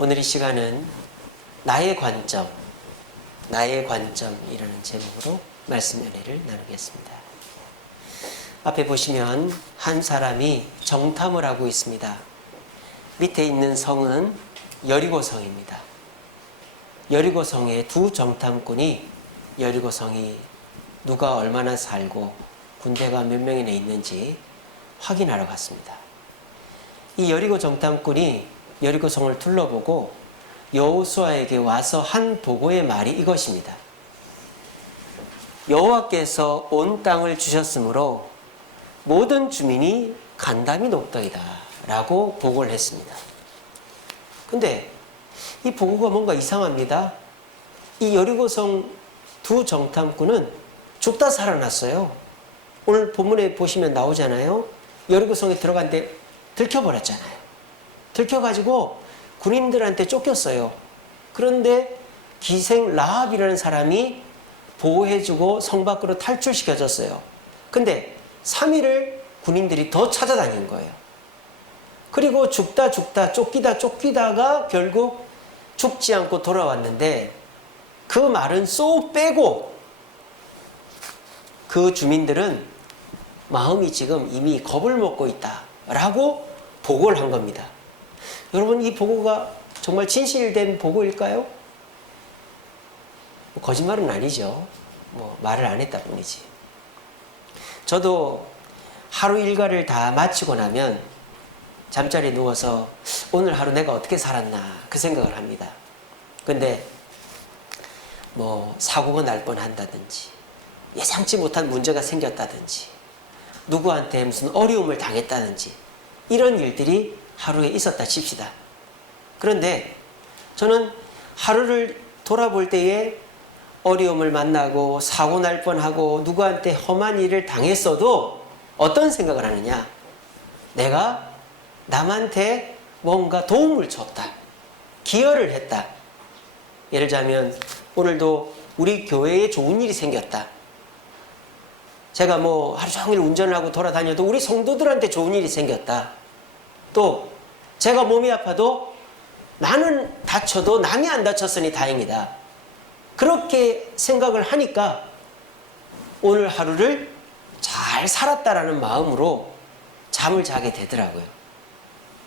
오늘 이 시간은 나의 관점이라는 제목으로 말씀 연회를 나누겠습니다. 앞에 보시면 한 사람이 정탐을 하고 있습니다. 밑에 있는 성은 여리고성입니다. 여리고성의 두 정탐꾼이 여리고성이 누가 얼마나 살고 군대가 몇 명이나 있는지 확인하러 갔습니다. 이 여리고 정탐꾼이 여리고성을 둘러보고 여호수아에게 와서 한 보고의 말이 이것입니다. 여호와께서 온 땅을 주셨으므로 모든 주민이 간담이 높더이다 라고 보고를 했습니다. 근데 이 보고가 뭔가 이상합니다. 이 여리고성 두 정탐꾼은 죽다 살아났어요. 오늘 본문에 보시면 나오잖아요. 여리고성에 들어갔는데 들켜버렸잖아요. 들켜가지고 군인들한테 쫓겼어요. 그런데 기생 라합이라는 사람이 보호해주고 성 밖으로 탈출시켜줬어요. 근데 3일을 군인들이 더 찾아다닌 거예요. 그리고 죽다 쫓기다가 결국 죽지 않고 돌아왔는데 그 말은 쏙 빼고 그 주민들은 마음이 지금 이미 겁을 먹고 있다라고 보고를 한 겁니다. 여러분, 이 보고가 정말 진실된 보고일까요? 거짓말은 아니죠. 말을 안 했다 뿐이지. 저도 하루 일과를 다 마치고 나면 잠자리에 누워서 오늘 하루 내가 어떻게 살았나 그 생각을 합니다. 근데 사고가 날 뻔한다든지 예상치 못한 문제가 생겼다든지 누구한테 무슨 어려움을 당했다든지 이런 일들이 하루에 있었다 칩시다. 그런데 저는 하루를 돌아볼 때에 어려움을 만나고 사고 날 뻔하고 누구한테 험한 일을 당했어도 어떤 생각을 하느냐, 내가 남한테 뭔가 도움을 줬다, 기여를 했다. 예를 들자면 오늘도 우리 교회에 좋은 일이 생겼다. 제가 하루 종일 운전을 하고 돌아다녀도 우리 성도들한테 좋은 일이 생겼다. 또 제가 몸이 아파도 나는 다쳐도 남이 안 다쳤으니 다행이다. 그렇게 생각을 하니까 오늘 하루를 잘 살았다라는 마음으로 잠을 자게 되더라고요.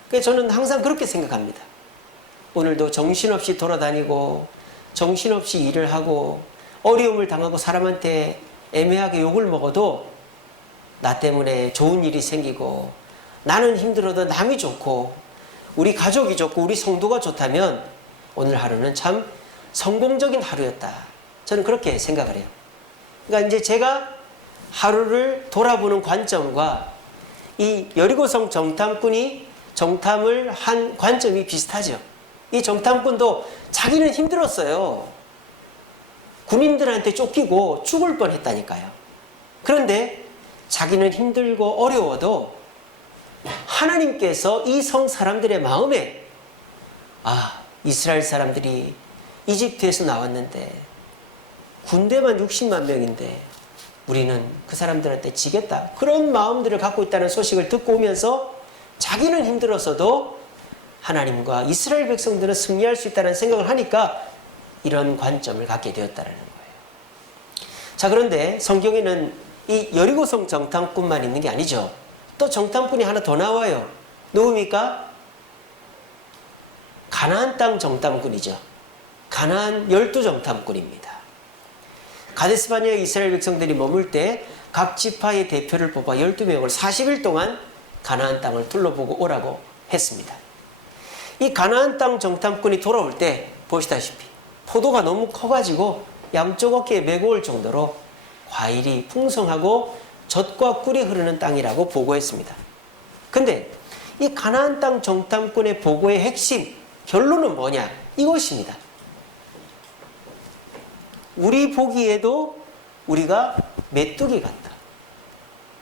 그래서 저는 항상 그렇게 생각합니다. 오늘도 정신없이 돌아다니고 정신없이 일을 하고 어려움을 당하고 사람한테 애매하게 욕을 먹어도 나 때문에 좋은 일이 생기고 나는 힘들어도 남이 좋고 우리 가족이 좋고 우리 성도가 좋다면 오늘 하루는 참 성공적인 하루였다. 저는 그렇게 생각을 해요. 그러니까 이제 제가 하루를 돌아보는 관점과 이 여리고성 정탐꾼이 정탐을 한 관점이 비슷하죠. 이 정탐꾼도 자기는 힘들었어요. 군인들한테 쫓기고 죽을 뻔했다니까요. 그런데 자기는 힘들고 어려워도 하나님께서 이 성 사람들의 마음에 이스라엘 사람들이 이집트에서 나왔는데 군대만 60만 명인데 우리는 그 사람들한테 지겠다, 그런 마음들을 갖고 있다는 소식을 듣고 오면서 자기는 힘들었어도 하나님과 이스라엘 백성들은 승리할 수 있다는 생각을 하니까 이런 관점을 갖게 되었다는 거예요. 자, 그런데 성경에는 이 여리고성 정탐꾼만 있는 게 아니죠. 또 정탐꾼이 하나 더 나와요. 누굽니까? 가나안 땅 정탐꾼이죠. 가나안 12정탐꾼입니다. 가데스바네아에 이스라엘 백성들이 머물 때 각 지파의 대표를 뽑아 12명을 40일 동안 가나안 땅을 둘러보고 오라고 했습니다. 이 가나안 땅 정탐꾼이 돌아올 때 보시다시피 포도가 너무 커가지고 양쪽 어깨에 메고 올 정도로 과일이 풍성하고 젖과 꿀이 흐르는 땅이라고 보고했습니다. 근데 이 가나안 땅 정탐꾼의 보고의 핵심 결론은 뭐냐? 이것입니다. 우리 보기에도 우리가 메뚜기 같다.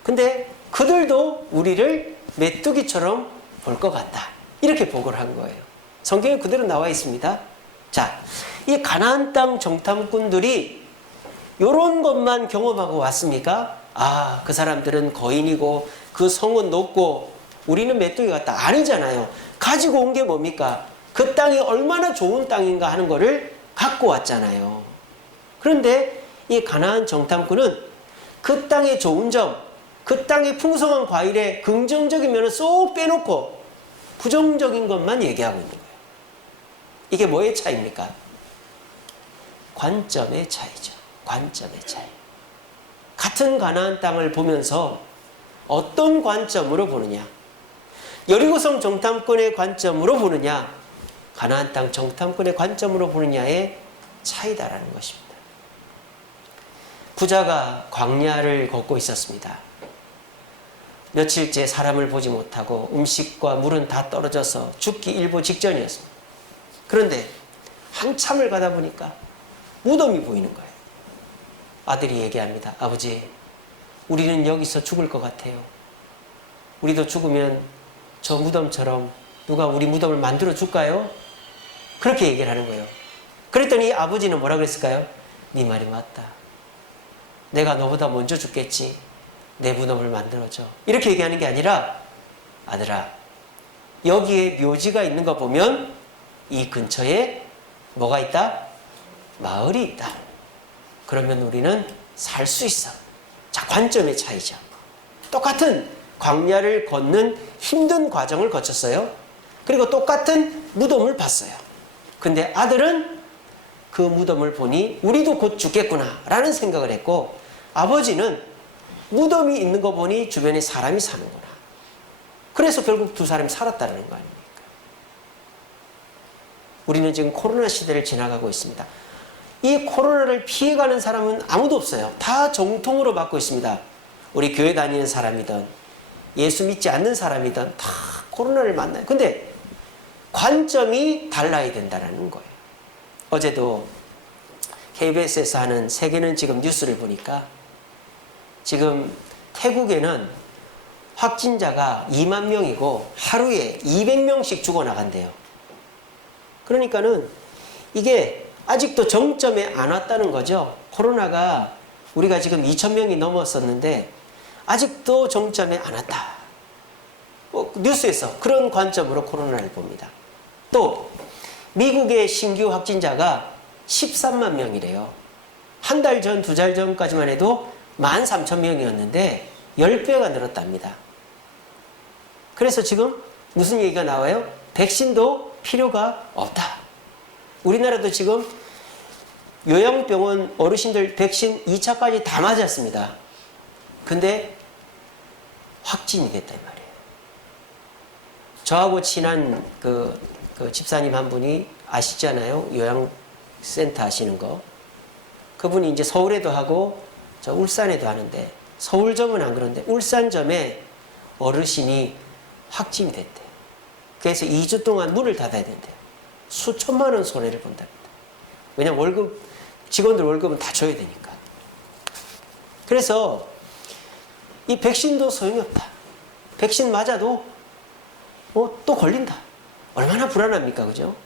근데 그들도 우리를 메뚜기처럼 볼 것 같다. 이렇게 보고를 한 거예요. 성경에 그대로 나와 있습니다. 자, 이 가나안 땅 정탐꾼들이 이런 것만 경험하고 왔습니까? 그 사람들은 거인이고 그 성은 높고 우리는 메뚜기 같다. 아니잖아요. 가지고 온 게 뭡니까? 그 땅이 얼마나 좋은 땅인가 하는 것을 갖고 왔잖아요. 그런데 이 가나안 정탐꾼은 그 땅의 좋은 점, 그 땅의 풍성한 과일의 긍정적인 면을 쏙 빼놓고 부정적인 것만 얘기하고 있는 거예요. 이게 뭐의 차이입니까? 관점의 차이죠. 관점의 차이. 같은 가나안 땅을 보면서 어떤 관점으로 보느냐, 여리고성 정탐꾼의 관점으로 보느냐, 가나안 땅 정탐꾼의 관점으로 보느냐의 차이다라는 것입니다. 부자가 광야를 걷고 있었습니다. 며칠째 사람을 보지 못하고 음식과 물은 다 떨어져서 죽기 일보 직전이었습니다. 그런데 한참을 가다 보니까 무덤이 보이는 거예요. 아들이 얘기합니다. 아버지, 우리는 여기서 죽을 것 같아요. 우리도 죽으면 저 무덤처럼 누가 우리 무덤을 만들어 줄까요? 그렇게 얘기를 하는 거예요. 그랬더니 아버지는 뭐라 그랬을까요? 네 말이 맞다. 내가 너보다 먼저 죽겠지. 내 무덤을 만들어줘. 이렇게 얘기하는 게 아니라, 아들아, 여기에 묘지가 있는 거 보면 이 근처에 뭐가 있다? 마을이 있다. 그러면 우리는 살 수 있어. 자, 관점의 차이죠. 똑같은 광야를 걷는 힘든 과정을 거쳤어요. 그리고 똑같은 무덤을 봤어요. 근데 아들은 그 무덤을 보니 우리도 곧 죽겠구나 라는 생각을 했고, 아버지는 무덤이 있는 거 보니 주변에 사람이 사는구나. 그래서 결국 두 사람이 살았다는 거 아닙니까? 우리는 지금 코로나 시대를 지나가고 있습니다. 이 코로나를 피해가는 사람은 아무도 없어요. 다 정통으로 맞고 있습니다. 우리 교회 다니는 사람이든 예수 믿지 않는 사람이든 다 코로나를 만나요. 근데 관점이 달라야 된다는 거예요. 어제도 KBS에서 하는 세계는 지금 뉴스를 보니까 지금 태국에는 확진자가 2만 명이고 하루에 200명씩 죽어나간대요. 그러니까는 이게 아직도 정점에 안 왔다는 거죠. 코로나가 우리가 지금 2,000명이 넘었었는데 아직도 정점에 안 왔다. 뉴스에서 그런 관점으로 코로나를 봅니다. 또 미국의 신규 확진자가 13만 명이래요. 한 달 전, 두 달 전까지만 해도 13,000명이었는데 10배가 늘었답니다. 그래서 지금 무슨 얘기가 나와요? 백신도 필요가 없다. 우리나라도 지금 요양병원 어르신들 백신 2차까지 다 맞았습니다. 근데 확진이 됐단 말이에요. 저하고 친한 그 집사님 한 분이 아시잖아요. 요양센터 하시는 거. 그분이 이제 서울에도 하고 저 울산에도 하는데, 서울점은 안 그런데 울산점에 어르신이 확진이 됐대. 그래서 2주 동안 문을 닫아야 된대요. 수천만 원 손해를 본답니다. 왜냐면 직원들 월급은 다 줘야 되니까. 그래서 이 백신도 소용이 없다. 백신 맞아도 또 걸린다. 얼마나 불안합니까? 그죠?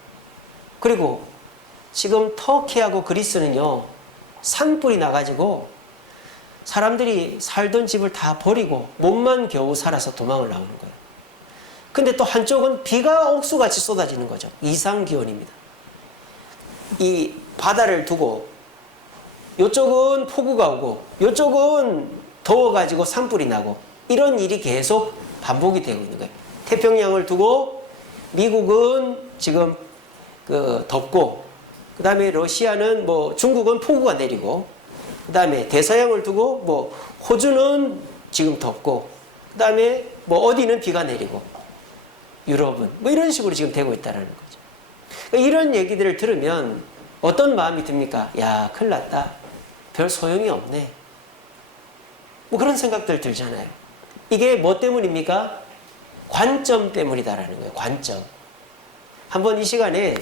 그리고 지금 터키하고 그리스는요, 산불이 나가지고 사람들이 살던 집을 다 버리고 몸만 겨우 살아서 도망을 나오는 거예요. 근데 또 한쪽은 비가 옥수같이 쏟아지는 거죠. 이상기온입니다. 이 바다를 두고 이쪽은 폭우가 오고 이쪽은 더워가지고 산불이 나고 이런 일이 계속 반복이 되고 있는 거예요. 태평양을 두고 미국은 지금 덥고, 그 다음에 러시아는 중국은 폭우가 내리고, 그 다음에 대서양을 두고 호주는 지금 덥고, 그 다음에 어디는 비가 내리고, 유럽은 이런 식으로 지금 되고 있다는 거죠. 그러니까 이런 얘기들을 들으면 어떤 마음이 듭니까? 야, 큰일 났다. 별 소용이 없네. 그런 생각들 들잖아요. 이게 뭐 때문입니까? 관점 때문이다라는 거예요. 관점. 한번 이 시간에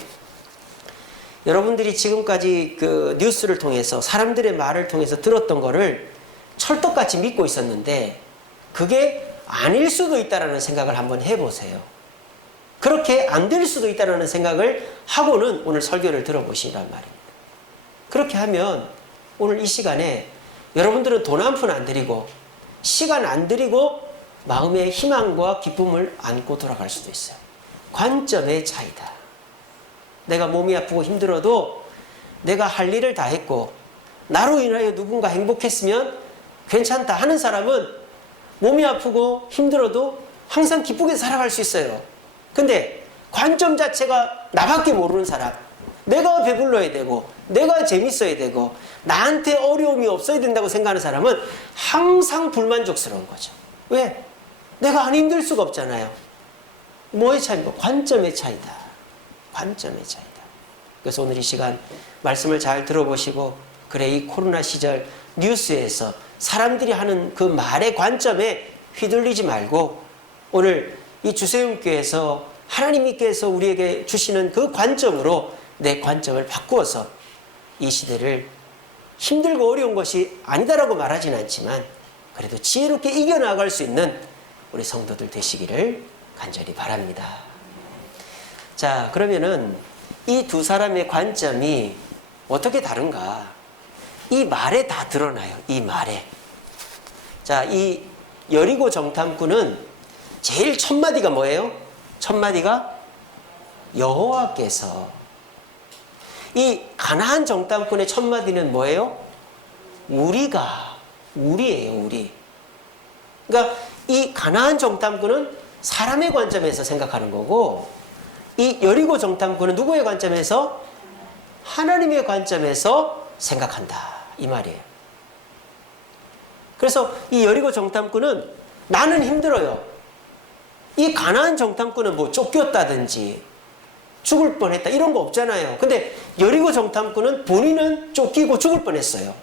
여러분들이 지금까지 그 뉴스를 통해서 사람들의 말을 통해서 들었던 거를 철떡같이 믿고 있었는데 그게 아닐 수도 있다라는 생각을 한번 해보세요. 그렇게 안 될 수도 있다라는 생각을 하고는 오늘 설교를 들어보시란 말입니다. 그렇게 하면 오늘 이 시간에 여러분들은 돈 한 푼 안 들이고 시간 안 들이고 마음의 희망과 기쁨을 안고 돌아갈 수도 있어요. 관점의 차이다. 내가 몸이 아프고 힘들어도 내가 할 일을 다 했고 나로 인하여 누군가 행복했으면 괜찮다 하는 사람은 몸이 아프고 힘들어도 항상 기쁘게 살아갈 수 있어요. 근데 관점 자체가 나밖에 모르는 사람, 내가 배불러야 되고 내가 재밌어야 되고 나한테 어려움이 없어야 된다고 생각하는 사람은 항상 불만족스러운 거죠. 왜? 내가 안 힘들 수가 없잖아요. 뭐의 차이인가? 관점의 차이다. 관점의 차이다. 그래서 오늘 이 시간 말씀을 잘 들어보시고, 그래, 이 코로나 시절 뉴스에서 사람들이 하는 그 말의 관점에 휘둘리지 말고 오늘 이 주세움교회에서 하나님께서 우리에게 주시는 그 관점으로 내 관점을 바꾸어서 이 시대를 힘들고 어려운 것이 아니다라고 말하진 않지만 그래도 지혜롭게 이겨나갈 수 있는 우리 성도들 되시기를 간절히 바랍니다. 자, 그러면은 이 두 사람의 관점이 어떻게 다른가? 이 말에 다 드러나요. 이 말에. 자, 이 여리고 정탐꾼은 제일 첫 마디가 뭐예요? 첫 마디가 여호와께서. 이 가나안 정탐꾼의 첫 마디는 뭐예요? 우리가. 우리예요, 우리. 그러니까 이 가나안 정탐꾼은 사람의 관점에서 생각하는 거고, 이 여리고 정탐꾼은 누구의 관점에서? 하나님의 관점에서 생각한다, 이 말이에요. 그래서 이 여리고 정탐꾼은 나는 힘들어요. 이 가나안 정탐꾼은 뭐 쫓겼다든지 죽을 뻔했다 이런 거 없잖아요. 근데 여리고 정탐꾼은 본인은 쫓기고 죽을 뻔했어요.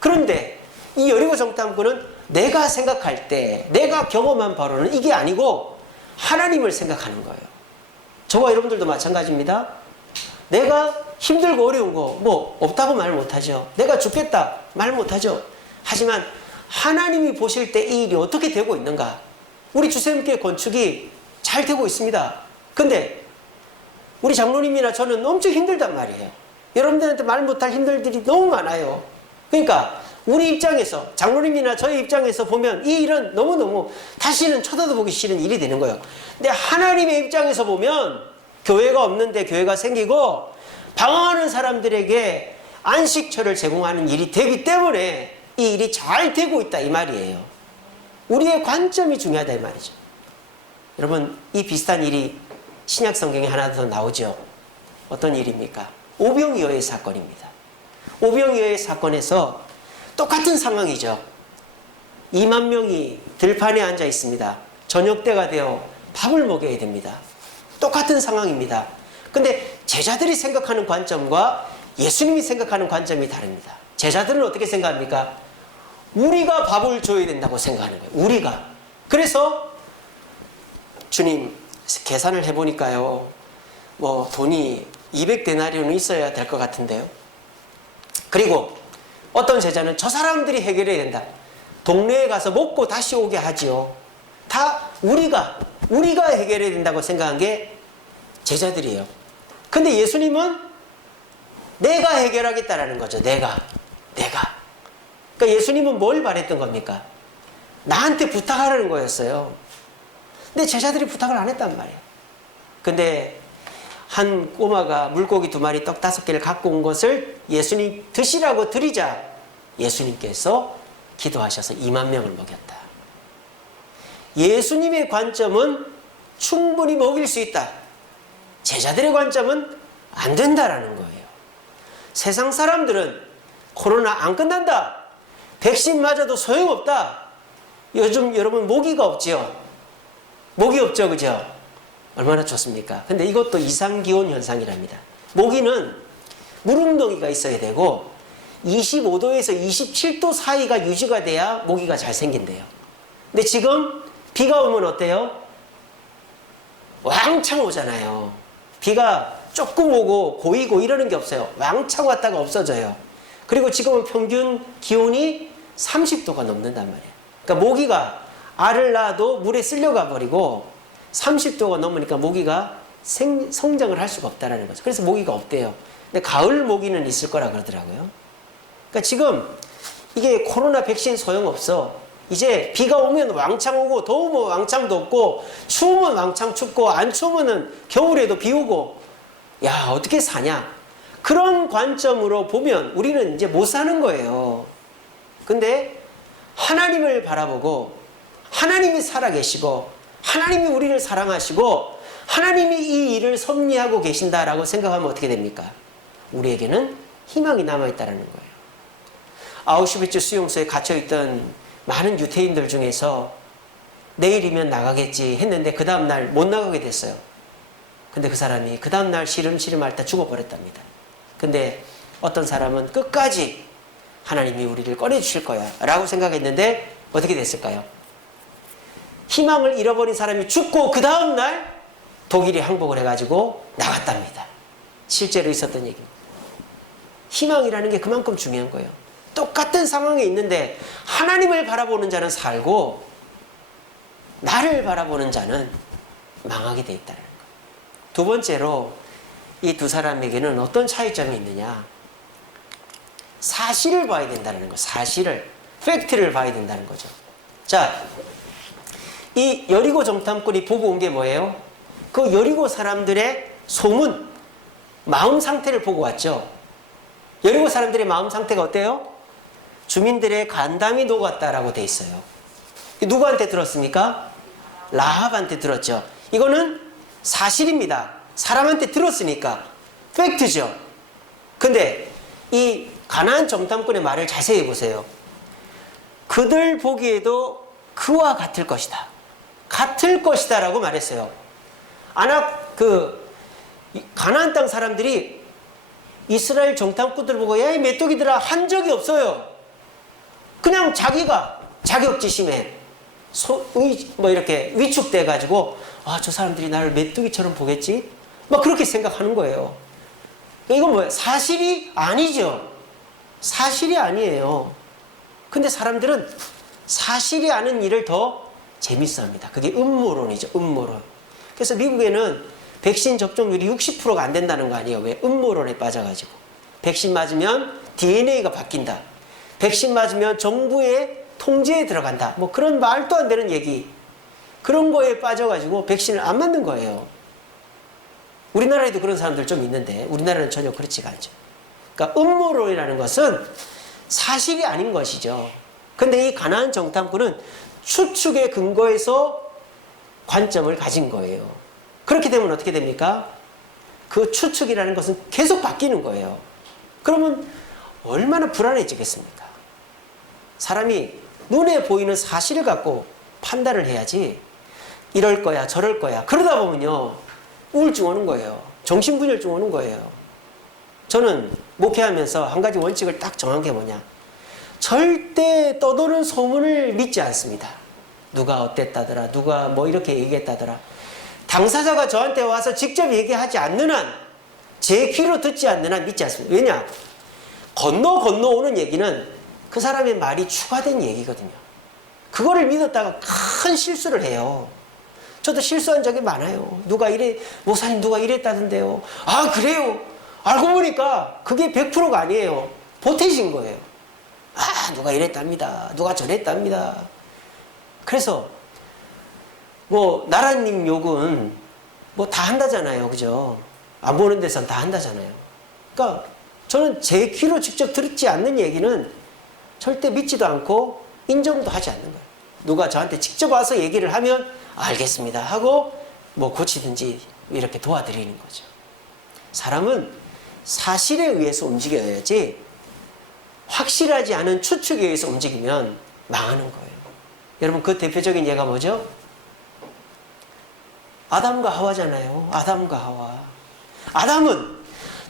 그런데 이 여리고 정탐꾼은 내가 생각할 때 내가 경험한 바로는 이게 아니고 하나님을 생각하는 거예요. 저와 여러분들도 마찬가지입니다. 내가 힘들고 어려운 거 뭐 없다고 말 못하죠. 내가 죽겠다 말 못하죠. 하지만 하나님이 보실 때 이 일이 어떻게 되고 있는가? 우리 주세움교회 건축이 잘 되고 있습니다. 근데 우리 장로님이나 저는 엄청 힘들단 말이에요. 여러분들한테 말 못할 힘들들이 너무 많아요. 그러니까 우리 입장에서, 장로님이나 저의 입장에서 보면 이 일은 너무너무 다시는 쳐다도 보기 싫은 일이 되는 거예요. 근데 하나님의 입장에서 보면 교회가 없는데 교회가 생기고 방황하는 사람들에게 안식처를 제공하는 일이 되기 때문에 이 일이 잘 되고 있다, 이 말이에요. 우리의 관점이 중요하다, 이 말이죠. 여러분, 이 비슷한 일이 신약 성경에 하나 더 나오죠. 어떤 일입니까? 오병이어의 사건입니다. 오병이어의 사건에서 똑같은 상황이죠. 2만 명이 들판에 앉아 있습니다. 저녁 때가 되어 밥을 먹여야 됩니다. 똑같은 상황입니다. 근데 제자들이 생각하는 관점과 예수님이 생각하는 관점이 다릅니다. 제자들은 어떻게 생각합니까? 우리가 밥을 줘야 된다고 생각하는 거예요. 우리가. 그래서 주님, 계산을 해보니까요, 뭐 돈이 200데나리온은 있어야 될 것 같은데요. 그리고 어떤 제자는 저 사람들이 해결해야 된다. 동네에 가서 먹고 다시 오게 하지요. 다 우리가 해결해야 된다고 생각한 게 제자들이에요. 근데 예수님은 내가 해결하겠다라는 거죠. 내가. 그러니까 예수님은 뭘 바랬던 겁니까? 나한테 부탁하라는 거였어요. 근데 제자들이 부탁을 안 했단 말이에요. 근데 한 꼬마가 물고기 2마리 떡 5개를 갖고 온 것을 예수님 드시라고 드리자 예수님께서 기도하셔서 2만 명을 먹였다. 예수님의 관점은 충분히 먹일 수 있다. 제자들의 관점은 안 된다라는 거예요. 세상 사람들은 코로나 안 끝난다. 백신 맞아도 소용없다. 요즘 여러분 모기가 없지요. 모기 없죠, 그죠? 얼마나 좋습니까? 근데 이것도 이상기온 현상이랍니다. 모기는 물웅덩이가 있어야 되고 25도에서 27도 사이가 유지가 돼야 모기가 잘 생긴대요. 근데 지금 비가 오면 어때요? 왕창 오잖아요. 비가 조금 오고 고이고 이러는 게 없어요. 왕창 왔다가 없어져요. 그리고 지금은 평균 기온이 30도가 넘는단 말이에요. 그러니까 모기가 알을 낳아도 물에 쓸려가 버리고 30도가 넘으니까 모기가 성장을 할 수가 없다는 거죠. 그래서 모기가 없대요. 근데 가을 모기는 있을 거라 그러더라고요. 그러니까 지금 이게 코로나 백신 소용없어. 이제 비가 오면 왕창 오고 더우면 왕창 덥고 추우면 왕창 춥고 안 추우면 겨울에도 비 오고 야, 어떻게 사냐? 그런 관점으로 보면 우리는 이제 못 사는 거예요. 근데 하나님을 바라보고 하나님이 살아계시고 하나님이 우리를 사랑하시고 하나님이 이 일을 섭리하고 계신다라고 생각하면 어떻게 됩니까? 우리에게는 희망이 남아있다는 거예요. 아우슈비츠 수용소에 갇혀있던 많은 유태인들 중에서 내일이면 나가겠지 했는데 그 다음날 못 나가게 됐어요. 근데 그 사람이 그 다음날 시름시름 앓다 죽어버렸답니다. 근데 어떤 사람은 끝까지 하나님이 우리를 꺼내주실 거야 라고 생각했는데 어떻게 됐을까요? 희망을 잃어버린 사람이 죽고 그 다음날 독일이 항복을 해가지고 나갔답니다. 실제로 있었던 얘기입니다. 희망이라는 게 그만큼 중요한 거예요. 똑같은 상황에 있는데 하나님을 바라보는 자는 살고 나를 바라보는 자는 망하게 돼 있다는 거예요. 두 번째로 이 두 사람에게는 어떤 차이점이 있느냐? 사실을 봐야 된다는 거예요. 사실을, 팩트를 봐야 된다는 거죠. 자, 이 여리고 정탐꾼이 보고 온 게 뭐예요? 그 여리고 사람들의 소문, 마음 상태를 보고 왔죠. 여리고 사람들의 마음 상태가 어때요? 주민들의 간담이 녹았다라고 돼 있어요. 누구한테 들었습니까? 라합한테 들었죠. 이거는 사실입니다. 사람한테 들었으니까 팩트죠. 근데 이 가나안 정탐꾼의 말을 자세히 보세요. 그들 보기에도 그와 같을 것이다. 같을 것이다 라고 말했어요. 가나안 땅 사람들이 이스라엘 정탐꾼들 보고 야, 이 메뚜기들아 한 적이 없어요. 그냥 자기가 자격지심에 이렇게 위축돼가지고 저 사람들이 나를 메뚜기처럼 보겠지? 막 그렇게 생각하는 거예요. 이건 뭐예요? 사실이 아니죠. 사실이 아니에요. 근데 사람들은 사실이 아닌 일을 더 재밌어 합니다. 그게 음모론이죠. 음모론. 그래서 미국에는 백신 접종률이 60%가 안 된다는 거 아니에요. 왜? 음모론에 빠져가지고. 백신 맞으면 DNA가 바뀐다. 백신 맞으면 정부의 통제에 들어간다. 뭐 그런 말도 안 되는 얘기. 그런 거에 빠져가지고 백신을 안 맞는 거예요. 우리나라에도 그런 사람들 좀 있는데 우리나라는 전혀 그렇지가 않죠. 그러니까 음모론이라는 것은 사실이 아닌 것이죠. 근데 이 가나안 정탐꾼은 추측의 근거에서 관점을 가진 거예요. 그렇게 되면 어떻게 됩니까? 그 추측이라는 것은 계속 바뀌는 거예요. 그러면 얼마나 불안해지겠습니까? 사람이 눈에 보이는 사실을 갖고 판단을 해야지 이럴 거야 저럴 거야 그러다 보면요 우울증 오는 거예요. 정신분열증 오는 거예요. 저는 목회하면서 한 가지 원칙을 딱 정한 게 뭐냐, 절대 떠도는 소문을 믿지 않습니다. 누가 어땠다더라, 누가 뭐 이렇게 얘기했다더라. 당사자가 저한테 와서 직접 얘기하지 않는 한, 제 귀로 듣지 않는 한 믿지 않습니다. 왜냐? 건너 오는 얘기는 그 사람의 말이 추가된 얘기거든요. 그거를 믿었다가 큰 실수를 해요. 저도 실수한 적이 많아요. 목사님 누가 이랬다던데요. 아, 그래요? 알고 보니까 그게 100%가 아니에요. 보태신 거예요. 아, 누가 이랬답니다. 누가 저랬답니다. 그래서 나라님 욕은 다 한다잖아요. 그죠? 안 보는 데선 다 한다잖아요. 그러니까 저는 제 귀로 직접 듣지 않는 얘기는 절대 믿지도 않고 인정도 하지 않는 거예요. 누가 저한테 직접 와서 얘기를 하면 알겠습니다 하고 고치든지 이렇게 도와드리는 거죠. 사람은 사실에 의해서 움직여야지 확실하지 않은 추측에 의해서 움직이면 망하는 거예요. 여러분, 그 대표적인 예가 뭐죠? 아담과 하와잖아요. 아담과 하와. 아담은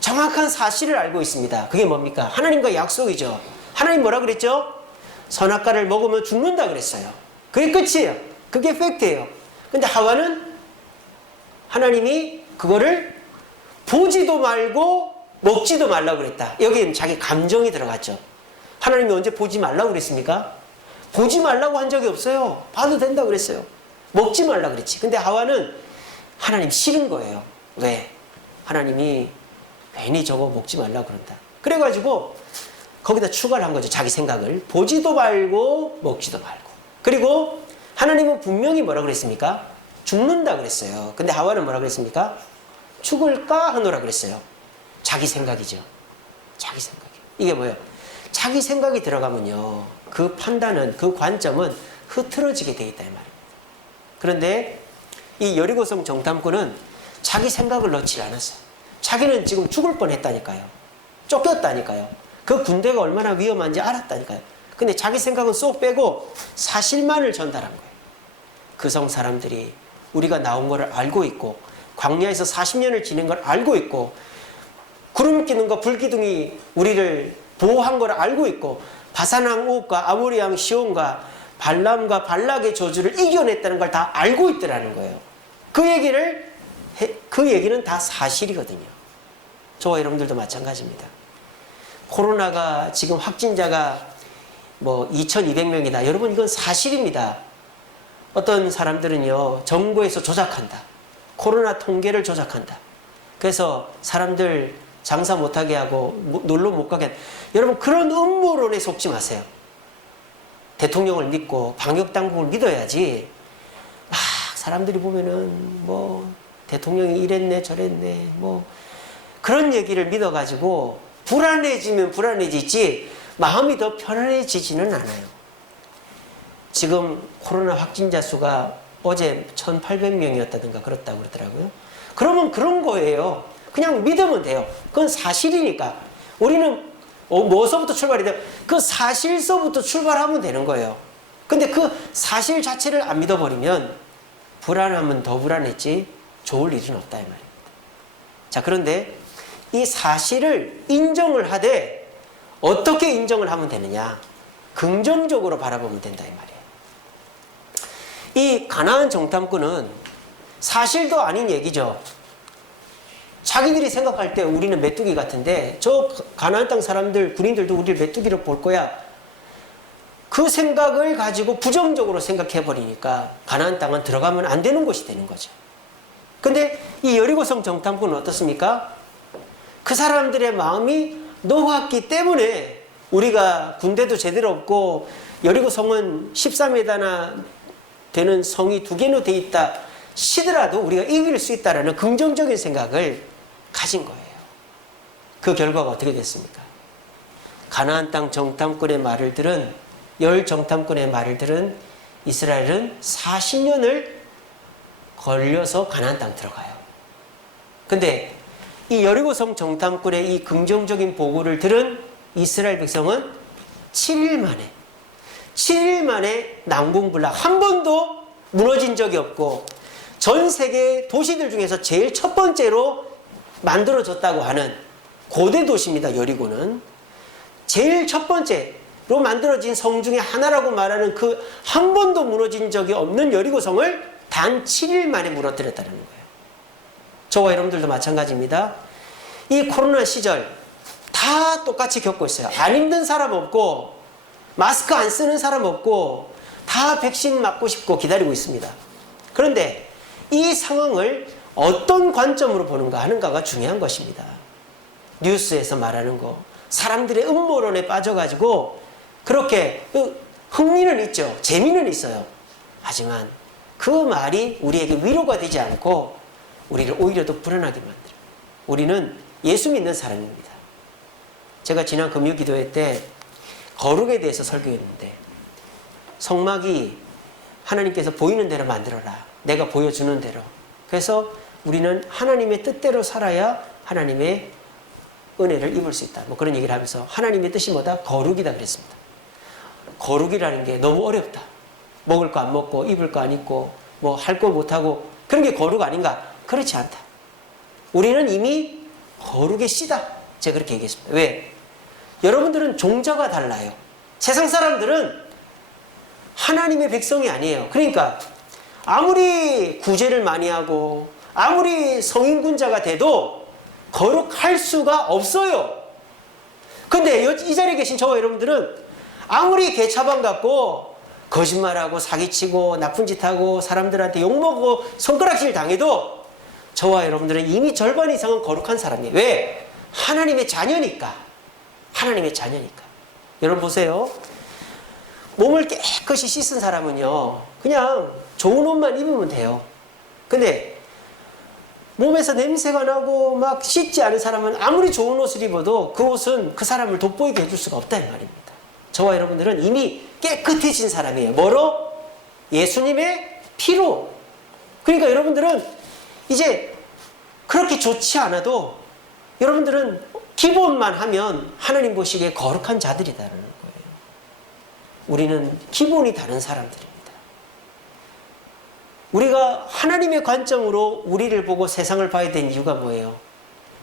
정확한 사실을 알고 있습니다. 그게 뭡니까? 하나님과 약속이죠. 하나님 뭐라 그랬죠? 선악과를 먹으면 죽는다 그랬어요. 그게 끝이에요. 그게 팩트예요. 근데 하와는 하나님이 그거를 보지도 말고 먹지도 말라고 그랬다. 여기는 자기 감정이 들어갔죠. 하나님이 언제 보지 말라고 그랬습니까? 보지 말라고 한 적이 없어요. 봐도 된다고 그랬어요. 먹지 말라고 그랬지. 근데 하와는 하나님 싫은 거예요. 왜? 하나님이 괜히 저거 먹지 말라고 그런다. 그래가지고 거기다 추가를 한 거죠. 자기 생각을. 보지도 말고 먹지도 말고. 그리고 하나님은 분명히 뭐라 그랬습니까? 죽는다 그랬어요. 근데 하와는 뭐라 그랬습니까? 죽을까 하노라 그랬어요. 자기 생각이죠. 자기 생각이. 이게 뭐예요? 자기 생각이 들어가면요, 그 판단은, 그 관점은 흐트러지게 돼 있다 이 말입니다. 그런데 이 여리고성 정탐꾼은 자기 생각을 넣지 않았어요. 자기는 지금 죽을 뻔했다니까요. 쫓겼다니까요. 그 군대가 얼마나 위험한지 알았다니까요. 근데 자기 생각은 쏙 빼고 사실만을 전달한 거예요. 그 성 사람들이 우리가 나온 것을 알고 있고, 광야에서 40년을 지낸 걸 알고 있고, 구름 기둥과 불 기둥이 우리를 보호한 걸 알고 있고, 바산왕 옥과 아모리 왕 시온과 발람과 발락의 저주를 이겨냈다는 걸 다 알고 있더라는 거예요. 그 얘기는 다 사실이거든요. 저와 여러분들도 마찬가지입니다. 코로나가 지금 확진자가 뭐 2,200명이다. 여러분, 이건 사실입니다. 어떤 사람들은요, 정부에서 조작한다. 코로나 통계를 조작한다. 그래서 사람들 장사 못하게 하고 놀러 못 가게 한다. 여러분, 그런 음모론에 속지 마세요. 대통령을 믿고 방역당국을 믿어야지. 막 사람들이 보면은 뭐 대통령이 이랬네 저랬네 뭐 그런 얘기를 믿어가지고 불안해지면 불안해지지 마음이 더 편안해지지는 않아요. 지금 코로나 확진자 수가 어제 1,800명이었다든가 그렇다고 그러더라고요. 그러면 그런 거예요. 그냥 믿으면 돼요. 그건 사실이니까. 우리는 뭐서부터 출발이 돼요? 그 사실서부터 출발하면 되는 거예요. 근데 그 사실 자체를 안 믿어버리면 불안하면 더 불안했지 좋을 일은 없다 이 말입니다. 자, 그런데 이 사실을 인정을 하되 어떻게 인정을 하면 되느냐? 긍정적으로 바라보면 된다 이 말이에요. 이 가나안 정탐꾼은 사실도 아닌 얘기죠. 자기들이 생각할 때 우리는 메뚜기 같은데 저 가나안 땅 사람들, 군인들도 우리를 메뚜기로 볼 거야. 그 생각을 가지고 부정적으로 생각해버리니까 가나안 땅은 들어가면 안 되는 곳이 되는 거죠. 근데 이 여리고성 정탐꾼은 어떻습니까? 그 사람들의 마음이 녹았기 때문에 우리가 군대도 제대로 없고 여리고성은 13m나 되는 성이 2개로 돼 있다 시더라도 우리가 이길 수 있다는 긍정적인 생각을 가진 거예요. 그 결과가 어떻게 됐습니까? 가나안 땅 정탐꾼의 말을 들은 열 정탐꾼의 말을 들은 이스라엘은 40년을 걸려서 가나안 땅 들어가요. 근데 이 여리고성 정탐꾼의 이 긍정적인 보고를 들은 이스라엘 백성은 7일 만에 난공불락 한 번도 무너진 적이 없고 전 세계 도시들 중에서 제일 첫 번째로 만들어졌다고 하는 고대 도시입니다. 여리고는 제일 첫 번째로 만들어진 성 중에 하나라고 말하는 그 한 번도 무너진 적이 없는 여리고성을 단 7일 만에 무너뜨렸다는 거예요. 저와 여러분들도 마찬가지입니다. 이 코로나 시절 다 똑같이 겪고 있어요. 안 힘든 사람 없고 마스크 안 쓰는 사람 없고 다 백신 맞고 싶고 기다리고 있습니다. 그런데 이 상황을 어떤 관점으로 보는가 하는가가 중요한 것입니다. 뉴스에서 말하는 거, 사람들의 음모론에 빠져가지고 그렇게 흥미는 있죠. 재미는 있어요. 하지만 그 말이 우리에게 위로가 되지 않고 우리를 오히려 더 불안하게 만들어요. 우리는 예수 믿는 사람입니다. 제가 지난 금요 기도회 때 거룩에 대해서 설교했는데 성막이 하나님께서 보이는 대로 만들어라. 내가 보여주는 대로. 그래서 우리는 하나님의 뜻대로 살아야 하나님의 은혜를 입을 수 있다. 뭐 그런 얘기를 하면서 하나님의 뜻이 뭐다? 거룩이다 그랬습니다. 거룩이라는 게 너무 어렵다. 먹을 거 안 먹고 입을 거 안 입고 뭐 할 거 못하고 그런 게 거룩 아닌가? 그렇지 않다. 우리는 이미 거룩의 씨다. 제가 그렇게 얘기했습니다. 왜? 여러분들은 종자가 달라요. 세상 사람들은 하나님의 백성이 아니에요. 그러니까 아무리 구제를 많이 하고 아무리 성인군자가 돼도 거룩할 수가 없어요. 근데 이 자리에 계신 저와 여러분들은 아무리 개차반 갖고 거짓말하고 사기치고 나쁜 짓 하고 사람들한테 욕먹고 손가락질 당해도 저와 여러분들은 이미 절반 이상은 거룩한 사람이에요. 왜? 하나님의 자녀니까. 하나님의 자녀니까. 여러분 보세요. 몸을 깨끗이 씻은 사람은요 그냥 좋은 옷만 입으면 돼요. 근데 몸에서 냄새가 나고 막 씻지 않은 사람은 아무리 좋은 옷을 입어도 그 옷은 그 사람을 돋보이게 해줄 수가 없다 이 말입니다. 저와 여러분들은 이미 깨끗해진 사람이에요. 뭐로? 예수님의 피로. 그러니까 여러분들은 이제 그렇게 좋지 않아도 여러분들은 기본만 하면 하나님 보시기에 거룩한 자들이다라는 거예요. 우리는 기본이 다른 사람들입니다. 우리가 하나님의 관점으로 우리를 보고 세상을 봐야 되는 이유가 뭐예요?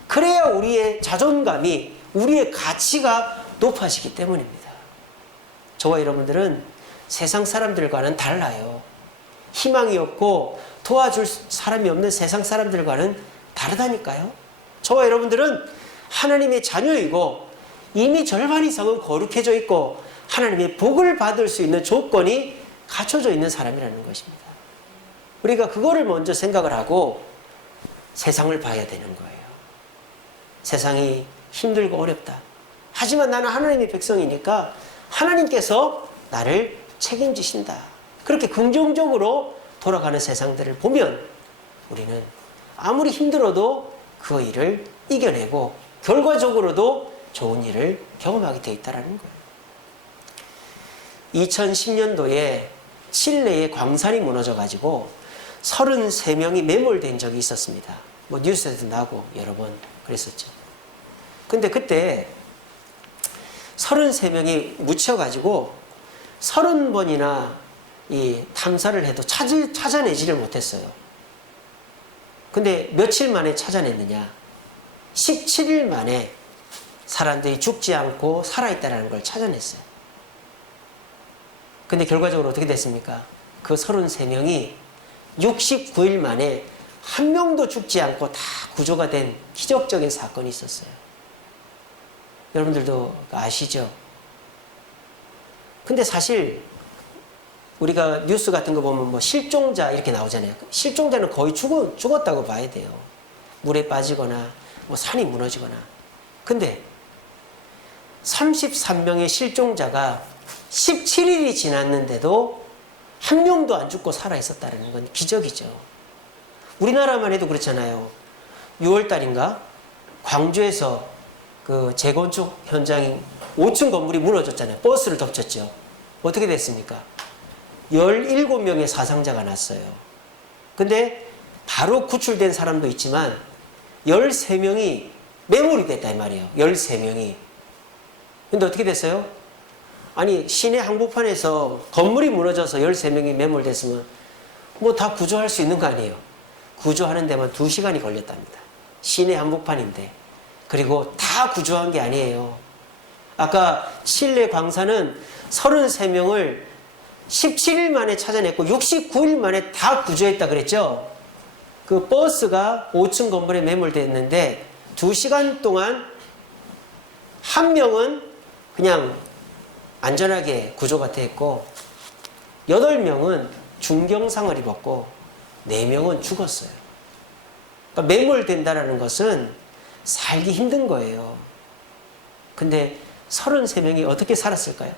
그래야 우리의 자존감이, 우리의 가치가 높아지기 때문입니다. 저와 여러분들은 세상 사람들과는 달라요. 희망이 없고 도와줄 사람이 없는 세상 사람들과는 다르다니까요. 저와 여러분들은 하나님의 자녀이고 이미 절반 이상은 거룩해져 있고 하나님의 복을 받을 수 있는 조건이 갖춰져 있는 사람이라는 것입니다. 우리가 그거를 먼저 생각을 하고 세상을 봐야 되는 거예요. 세상이 힘들고 어렵다. 하지만 나는 하나님의 백성이니까 하나님께서 나를 책임지신다. 그렇게 긍정적으로 돌아가는 세상들을 보면 우리는 아무리 힘들어도 그 일을 이겨내고 결과적으로도 좋은 일을 경험하게 되어 있다는 거예요. 2010년도에 칠레의 광산이 무너져가지고 33명이 매몰된 적이 있었습니다. 뭐 뉴스에도 나고 여러 번 그랬었죠. 근데 그때 33명이 묻혀가지고 30번이나 이 탐사를 해도 찾아내지를 못했어요. 근데 며칠 만에 찾아냈느냐? 17일 만에 사람들이 죽지 않고 살아있다는 걸 찾아냈어요. 근데 결과적으로 어떻게 됐습니까? 그 33명이 69일 만에 한 명도 죽지 않고 다 구조가 된 기적적인 사건이 있었어요. 여러분들도 아시죠? 근데 사실 우리가 뉴스 같은 거 보면 뭐 실종자 이렇게 나오잖아요. 실종자는 거의 죽었다고 봐야 돼요. 물에 빠지거나 뭐 산이 무너지거나. 근데 33명의 실종자가 17일이 지났는데도 한 명도 안 죽고 살아있었다는 건 기적이죠. 우리나라만 해도 그렇잖아요. 6월달인가 광주에서 그 재건축 현장이 5층 건물이 무너졌잖아요. 버스를 덮쳤죠. 어떻게 됐습니까? 17명의 사상자가 났어요. 근데 바로 구출된 사람도 있지만 13명이 매몰이 됐다 이 말이에요. 13명이. 근데 어떻게 됐어요? 아니 시내 한복판에서 건물이 무너져서 13명이 매몰됐으면 뭐 다 구조할 수 있는 거 아니에요. 구조하는 데만 2시간이 걸렸답니다. 시내 한복판인데. 그리고 다 구조한 게 아니에요. 아까 칠레 광산은 33명을 17일 만에 찾아냈고 69일 만에 다 구조했다 그랬죠. 그 버스가 5층 건물에 매몰됐는데 2시간 동안 한 명은 그냥 안전하게 구조가 됐고 8명은 중경상을 입었고 4명은 죽었어요. 그러니까 매몰된다는 것은 살기 힘든 거예요. 근데 33명이 어떻게 살았을까요?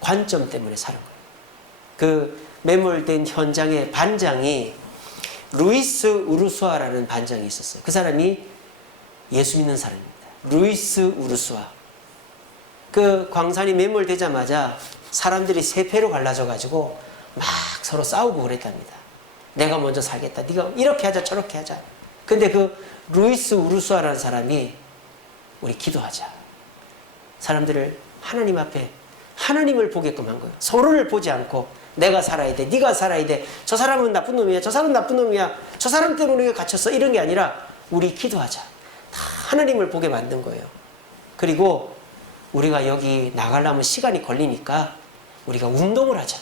관점 때문에 사는 거예요. 그 매몰된 현장의 반장이 루이스 우르수아라는 반장이 있었어요. 그 사람이 예수 믿는 사람입니다. 루이스 우르수아. 그 광산이 매몰되자마자 사람들이 세 패로 갈라져가지고 막 서로 싸우고 그랬답니다. 내가 먼저 살겠다. 네가 이렇게 하자 저렇게 하자. 근데 그 루이스 우르수아라는 사람이 우리 기도하자. 사람들을 하나님 앞에 하나님을 보게끔 한 거예요. 서로를 보지 않고 내가 살아야 돼. 네가 살아야 돼. 저 사람은 나쁜 놈이야. 저 사람은 나쁜 놈이야. 저 사람 때문에 우리가 갇혔어. 이런 게 아니라 우리 기도하자. 다 하나님을 보게 만든 거예요. 그리고 우리가 여기 나가려면 시간이 걸리니까 우리가 운동을 하자.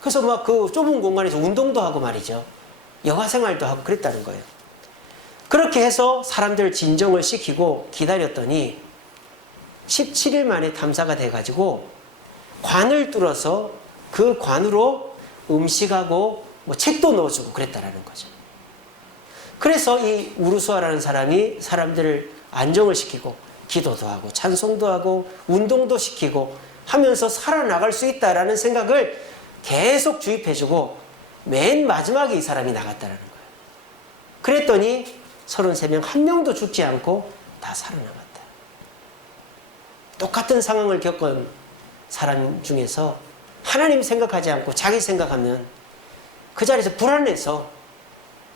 그래서 막 그 좁은 공간에서 운동도 하고 말이죠. 여가 생활도 하고 그랬다는 거예요. 그렇게 해서 사람들 진정을 시키고 기다렸더니 17일 만에 탐사가 돼가지고 관을 뚫어서 그 관으로 음식하고 뭐 책도 넣어주고 그랬다라는 거죠. 그래서 이 우르수아라는 사람이 사람들을 안정을 시키고 기도도 하고 찬송도 하고 운동도 시키고 하면서 살아나갈 수 있다라는 생각을 계속 주입해주고 맨 마지막에 이 사람이 나갔다라는 거예요. 그랬더니 33명 한 명도 죽지 않고 다 살아남았다. 똑같은 상황을 겪은 사람 중에서 하나님 생각하지 않고 자기 생각하면 그 자리에서 불안해서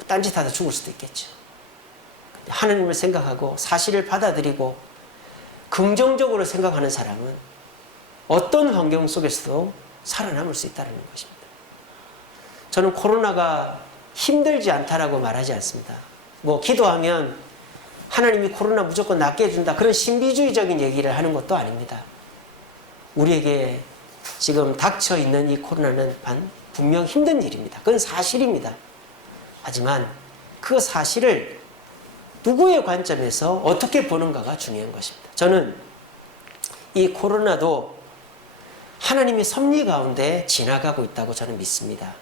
딴짓하다 죽을 수도 있겠죠. 하나님을 생각하고 사실을 받아들이고 긍정적으로 생각하는 사람은 어떤 환경 속에서도 살아남을 수 있다는 것입니다. 저는 코로나가 힘들지 않다라고 말하지 않습니다. 뭐 기도하면 하나님이 코로나 무조건 낫게 해준다, 그런 신비주의적인 얘기를 하는 것도 아닙니다. 우리에게 지금 닥쳐있는 이 코로나는 분명 힘든 일입니다. 그건 사실입니다. 하지만 그 사실을 누구의 관점에서 어떻게 보는가가 중요한 것입니다. 저는 이 코로나도 하나님의 섭리 가운데 지나가고 있다고 저는 믿습니다.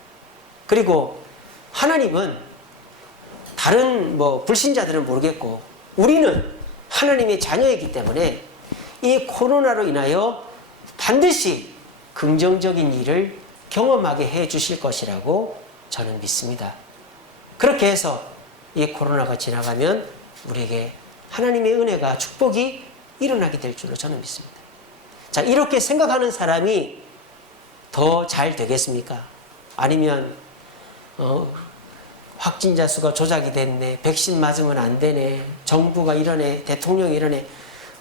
그리고 하나님은 다른 불신자들은 모르겠고 우리는 하나님의 자녀이기 때문에 이 코로나로 인하여 반드시 긍정적인 일을 경험하게 해 주실 것이라고 저는 믿습니다. 그렇게 해서 이 코로나가 지나가면 우리에게 하나님의 은혜가, 축복이 일어나게 될 줄로 저는 믿습니다. 자, 이렇게 생각하는 사람이 더 잘 되겠습니까? 아니면 확진자 수가 조작이 됐네, 백신 맞으면 안 되네, 정부가 이러네, 대통령이 이러네,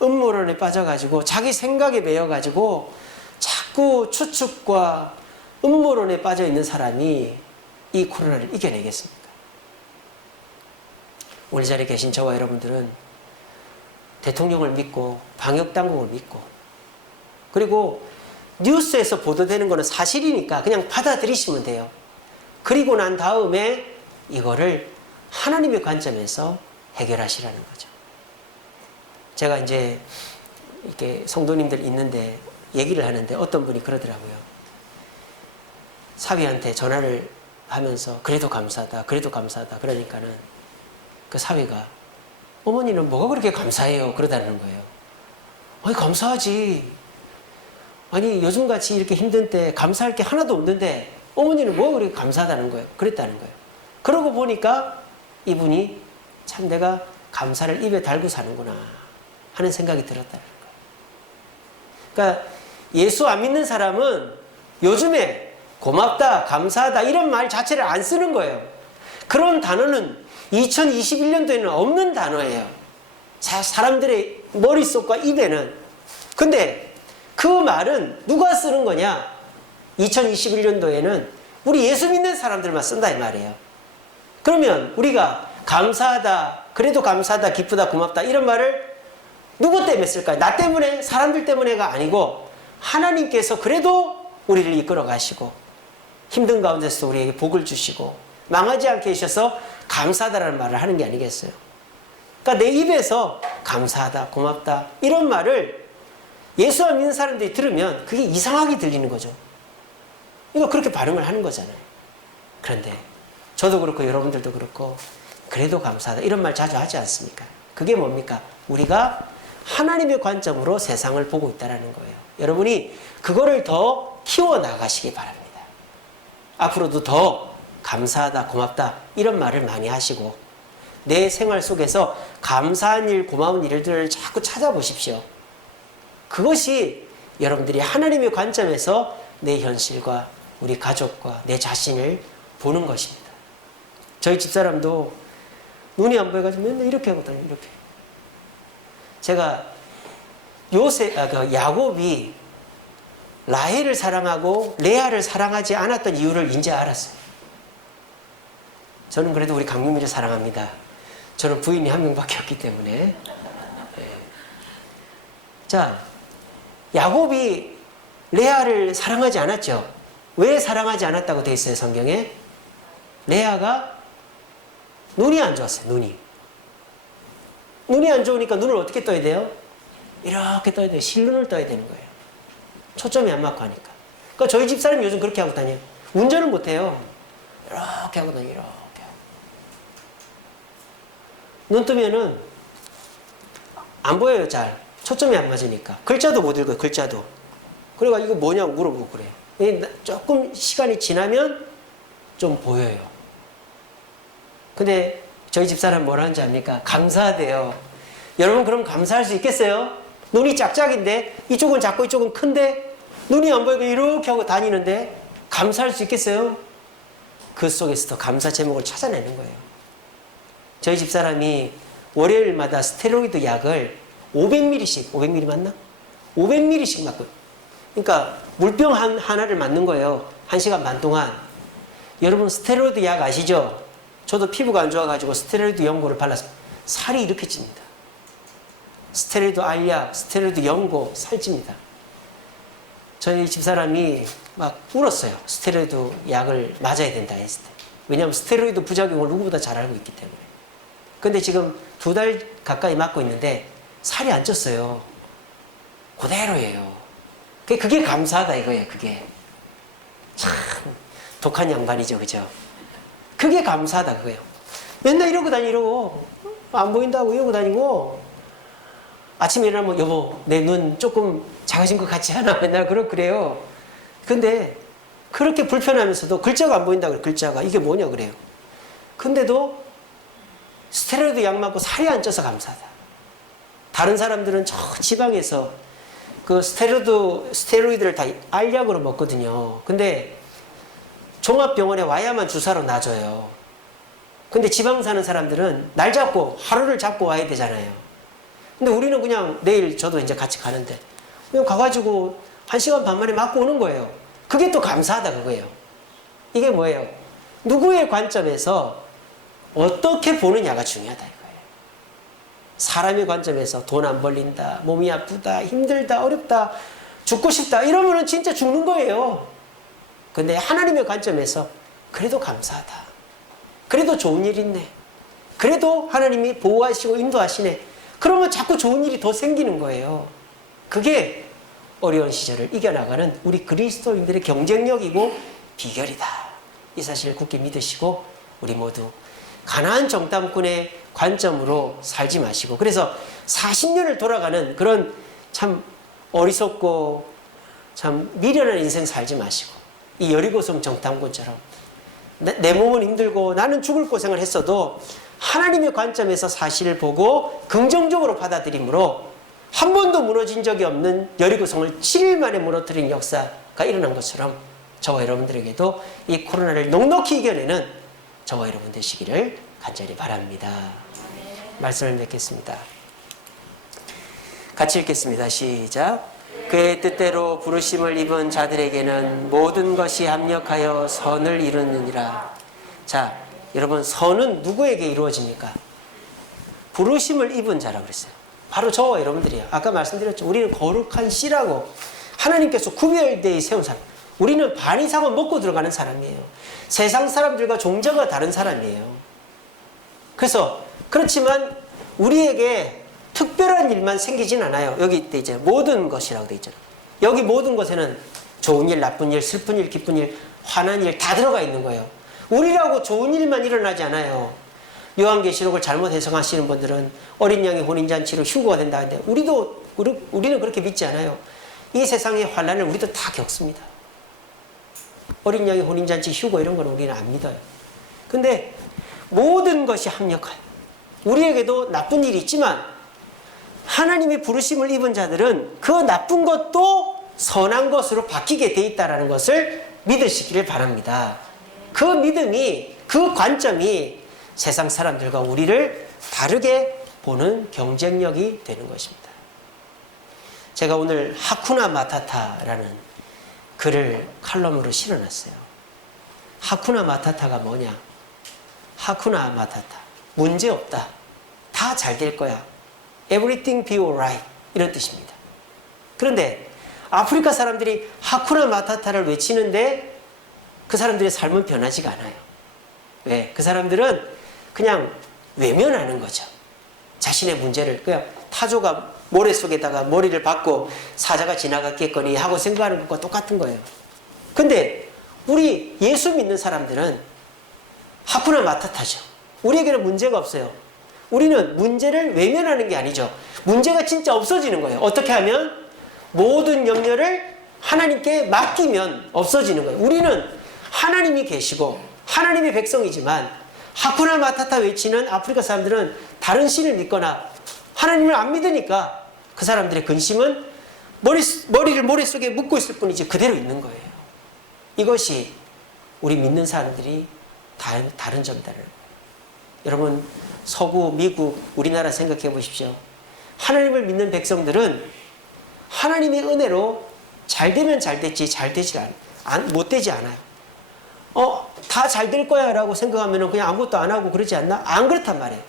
음모론에 빠져가지고 자기 생각에 매여가지고 자꾸 추측과 음모론에 빠져있는 사람이 이 코로나를 이겨내겠습니까? 오늘 이 자리에 계신 저와 여러분들은 대통령을 믿고 방역당국을 믿고 그리고 뉴스에서 보도되는 것은 사실이니까 그냥 받아들이시면 돼요. 그리고 난 다음에 이거를 하나님의 관점에서 해결하시라는 거죠. 제가 이제 이렇게 성도님들 있는데 얘기를 하는데 어떤 분이 그러더라고요. 사위한테 전화를 하면서 그래도 감사하다, 그래도 감사하다 그러니까는 그 사위가 어머니는 뭐가 그렇게 감사해요? 그러다는 거예요. 아니 감사하지. 아니 요즘같이 이렇게 힘든 때 감사할 게 하나도 없는데 어머니는 뭐가 그렇게 감사하다는 거예요? 그랬다는 거예요. 그러고 보니까 이분이 참 내가 감사를 입에 달고 사는구나 하는 생각이 들었다는 거예요. 그러니까 예수 안 믿는 사람은 요즘에 고맙다, 감사하다 이런 말 자체를 안 쓰는 거예요. 그런 단어는 2021년도에는 없는 단어예요. 사람들의 머릿속과 입에는. 근데 그 말은 누가 쓰는 거냐? 2021년도에는 우리 예수 믿는 사람들만 쓴다 이 말이에요. 그러면 우리가 감사하다, 그래도 감사하다, 기쁘다, 고맙다 이런 말을 누구 때문에 쓸까요? 나 때문에, 사람들 때문에가 아니고 하나님께서 그래도 우리를 이끌어 가시고 힘든 가운데서 우리에게 복을 주시고 망하지 않게 해주셔서 감사하다라는 말을 하는 게 아니겠어요? 그러니까 내 입에서 감사하다, 고맙다 이런 말을 예수 안 믿는 사람들이 들으면 그게 이상하게 들리는 거죠. 이거 그렇게 반응을 하는 거잖아요. 그런데 저도 그렇고 여러분들도 그렇고 그래도 감사하다 이런 말 자주 하지 않습니까? 그게 뭡니까? 우리가 하나님의 관점으로 세상을 보고 있다는 거예요. 여러분이 그거를 더 키워나가시기 바랍니다. 앞으로도 더 감사하다, 고맙다 이런 말을 많이 하시고 내 생활 속에서 감사한 일, 고마운 일들을 자꾸 찾아보십시오. 그것이 여러분들이 하나님의 관점에서 내 현실과 우리 가족과 내 자신을 보는 것입니다. 저희 집사람도 눈이 안 보여가지고 맨날 이렇게 하거든요. 이렇게. 제가 야곱이 라헬을 사랑하고 레아를 사랑하지 않았던 이유를 이제 알았어요. 저는 그래도 우리 강민미를 사랑합니다. 저는 부인이 한 명밖에 없기 때문에. 자, 야곱이 레아를 사랑하지 않았죠. 왜 사랑하지 않았다고 되어 있어요, 성경에? 레아가 눈이 안 좋았어요, 눈이. 눈이 안 좋으니까 눈을 어떻게 떠야 돼요? 이렇게 떠야 돼요. 실눈을 떠야 되는 거예요. 초점이 안 맞고 하니까. 그러니까 저희 집사람이 요즘 그렇게 하고 다녀요. 운전을 못 해요. 이렇게 하고 다녀요, 이렇게 하고. 눈 뜨면은 안 보여요, 잘. 초점이 안 맞으니까. 글자도 못 읽어요, 글자도. 그래가지고 이거 뭐냐고 물어보고 그래요. 조금 시간이 지나면 좀 보여요. 근데 저희 집사람 뭐라 하는지 압니까? 감사하대요. 여러분 그럼 감사할 수 있겠어요? 눈이 짝짝인데 이쪽은 작고 이쪽은 큰데 눈이 안 보이고 이렇게 하고 다니는데 감사할 수 있겠어요? 그 속에서도 감사 제목을 찾아내는 거예요. 저희 집사람이 월요일마다 스테로이드 약을 500ml씩, 500ml 맞나? 500ml씩 맞고요. 그러니까 물병 하나를 맞는 거예요. 1시간 반 동안. 여러분 스테로이드 약 아시죠? 저도 피부가 안 좋아가지고 스테로이드 연고를 발라서 살이 이렇게 찝니다. 스테로이드 알약, 스테로이드 연고 살찝니다. 저희 집사람이 막 울었어요. 스테로이드 약을 맞아야 된다 했을 때. 왜냐하면 스테로이드 부작용을 누구보다 잘 알고 있기 때문에. 근데 지금 2달 가까이 맞고 있는데 살이 안 쪘어요. 그대로예요. 그게 감사하다 이거예요. 그게 참 독한 양반이죠, 그죠? 그게 감사하다 그거예요. 맨날 이러고 다니고 안 보인다고 이러고 다니고 아침에 일어나면 여보 내 눈 조금 작아진 것 같지 않아? 맨날 그래요. 근데 그렇게 불편하면서도 글자가 안 보인다 그래. 글자가 이게 뭐냐 그래요. 근데도 스테로이드 약 맞고 살이 안 쪄서 감사하다. 다른 사람들은 저 지방에서 그 스테로이드를 다 알약으로 먹거든요. 근데 종합병원에 와야만 주사로 놔줘요. 근데 지방 사는 사람들은 날 잡고 하루를 잡고 와야 되잖아요. 근데 우리는 그냥 내일 저도 이제 같이 가는데 그냥 가가지고 1시간 반 만에 맞고 오는 거예요. 그게 또 감사하다 그거예요. 이게 뭐예요? 누구의 관점에서 어떻게 보느냐가 중요하다 이거예요. 사람의 관점에서 돈 안 벌린다, 몸이 아프다, 힘들다, 어렵다, 죽고 싶다 이러면은 진짜 죽는 거예요. 근데 하나님의 관점에서 그래도 감사하다. 그래도 좋은 일 있네. 그래도 하나님이 보호하시고 인도하시네. 그러면 자꾸 좋은 일이 더 생기는 거예요. 그게 어려운 시절을 이겨나가는 우리 그리스도인들의 경쟁력이고 비결이다. 이 사실을 굳게 믿으시고 우리 모두 가나안 정탐꾼의 관점으로 살지 마시고 그래서 40년을 돌아가는 그런 참 어리석고 참 미련한 인생 살지 마시고 이 여리고성 정탐꾼처럼 내 몸은 힘들고 나는 죽을 고생을 했어도 하나님의 관점에서 사실을 보고 긍정적으로 받아들임으로 한 번도 무너진 적이 없는 여리고성을 7일 만에 무너뜨린 역사가 일어난 것처럼 저와 여러분들에게도 이 코로나를 넉넉히 이겨내는 저와 여러분 되시기를 간절히 바랍니다. 말씀을 맺겠습니다. 같이 읽겠습니다. 시작. 그의 뜻대로 부르심을 입은 자들에게는 모든 것이 합력하여 선을 이루느니라. 자, 여러분 선은 누구에게 이루어집니까? 부르심을 입은 자라고 그랬어요. 바로 저와 여러분들이에요. 아까 말씀드렸죠. 우리는 거룩한 씨라고 하나님께서 구별되어 세운 사람. 우리는 반 이상은 먹고 들어가는 사람이에요. 세상 사람들과 종자가 다른 사람이에요. 그래서 그렇지만 우리에게 특별한 일만 생기진 않아요. 여기 이제 모든 것이라고 되어 있잖아요. 여기 모든 것에는 좋은 일, 나쁜 일, 슬픈 일, 기쁜 일, 화난 일 다 들어가 있는 거예요. 우리라고 좋은 일만 일어나지 않아요. 요한계시록을 잘못 해석하시는 분들은 어린 양의 혼인잔치로 휴거가 된다 하는데 우리는 그렇게 믿지 않아요. 이 세상의 환난을 우리도 다 겪습니다. 어린 양의 혼인잔치 휴거 이런 건 우리는 안 믿어요. 근데 모든 것이 합력하여 우리에게도 나쁜 일이 있지만 하나님의 부르심을 입은 자들은 그 나쁜 것도 선한 것으로 바뀌게 돼 있다는 것을 믿으시기를 바랍니다. 그 믿음이, 그 관점이 세상 사람들과 우리를 다르게 보는 경쟁력이 되는 것입니다. 제가 오늘 하쿠나 마타타라는 글을 칼럼으로 실어놨어요. 하쿠나 마타타가 뭐냐? 하쿠나 마타타. 문제 없다. 다 잘 될 거야. Everything be alright. 이런 뜻입니다. 그런데 아프리카 사람들이 하쿠나 마타타를 외치는데 그 사람들의 삶은 변하지가 않아요. 왜? 그 사람들은 그냥 외면하는 거죠. 자신의 문제를 그냥 타조가 모래 속에다가 머리를 박고 사자가 지나갔겠거니 하고 생각하는 것과 똑같은 거예요. 근데 우리 예수 믿는 사람들은 하쿠나 마타타죠. 우리에게는 문제가 없어요. 우리는 문제를 외면하는 게 아니죠. 문제가 진짜 없어지는 거예요. 어떻게 하면? 모든 염려를 하나님께 맡기면 없어지는 거예요. 우리는 하나님이 계시고 하나님의 백성이지만 하쿠나 마타타 외치는 아프리카 사람들은 다른 신을 믿거나 하나님을 안 믿으니까 그 사람들의 근심은 머리를 모래속에 묻고 있을 뿐이지 그대로 있는 거예요. 이것이 우리 믿는 사람들이 다른 점이다는 거예요. 여러분, 서구, 미국, 우리나라 생각해 보십시오. 하나님을 믿는 백성들은 하나님의 은혜로 잘 되면 잘 됐지 잘 되지 못 되지 않아요. 다 잘 될 거야 라고 생각하면 그냥 아무것도 안 하고 그러지 않나? 안 그렇단 말이에요.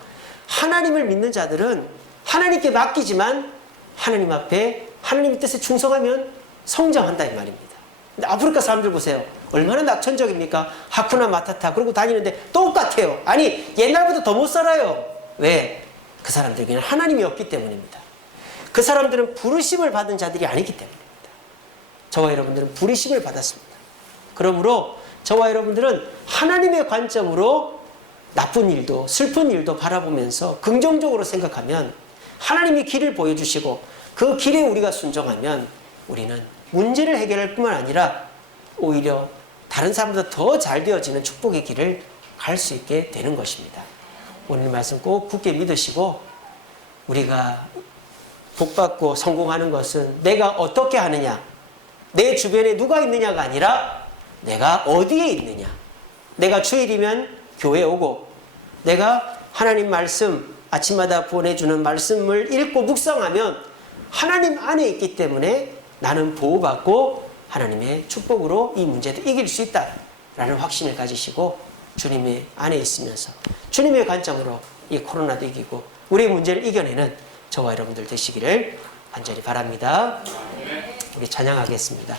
하나님을 믿는 자들은 하나님께 맡기지만 하나님 앞에 하나님의 뜻에 충성하면 성장한다 이 말입니다. 근데 아프리카 사람들 보세요. 얼마나 낙천적입니까? 하쿠나 마타타 그러고 다니는데 똑같아요. 아니 옛날보다 더 못 살아요. 왜? 그 사람들에게는 하나님이 없기 때문입니다. 그 사람들은 부르심을 받은 자들이 아니기 때문입니다. 저와 여러분들은 부르심을 받았습니다. 그러므로 저와 여러분들은 하나님의 관점으로 나쁜 일도 슬픈 일도 바라보면서 긍정적으로 생각하면 하나님이 길을 보여주시고 그 길에 우리가 순종하면 우리는 문제를 해결할 뿐만 아니라 오히려 다른 사람보다 더 잘 되어지는 축복의 길을 갈 수 있게 되는 것입니다. 오늘 말씀 꼭 굳게 믿으시고 우리가 복받고 성공하는 것은 내가 어떻게 하느냐, 내 주변에 누가 있느냐가 아니라 내가 어디에 있느냐. 내가 주일이면 교회 오고 내가 하나님 말씀 아침마다 보내주는 말씀을 읽고 묵상하면 하나님 안에 있기 때문에 나는 보호받고 하나님의 축복으로 이 문제도 이길 수 있다라는 확신을 가지시고 주님의 안에 있으면서 주님의 관점으로 이 코로나도 이기고 우리의 문제를 이겨내는 저와 여러분들 되시기를 간절히 바랍니다. 우리 찬양하겠습니다.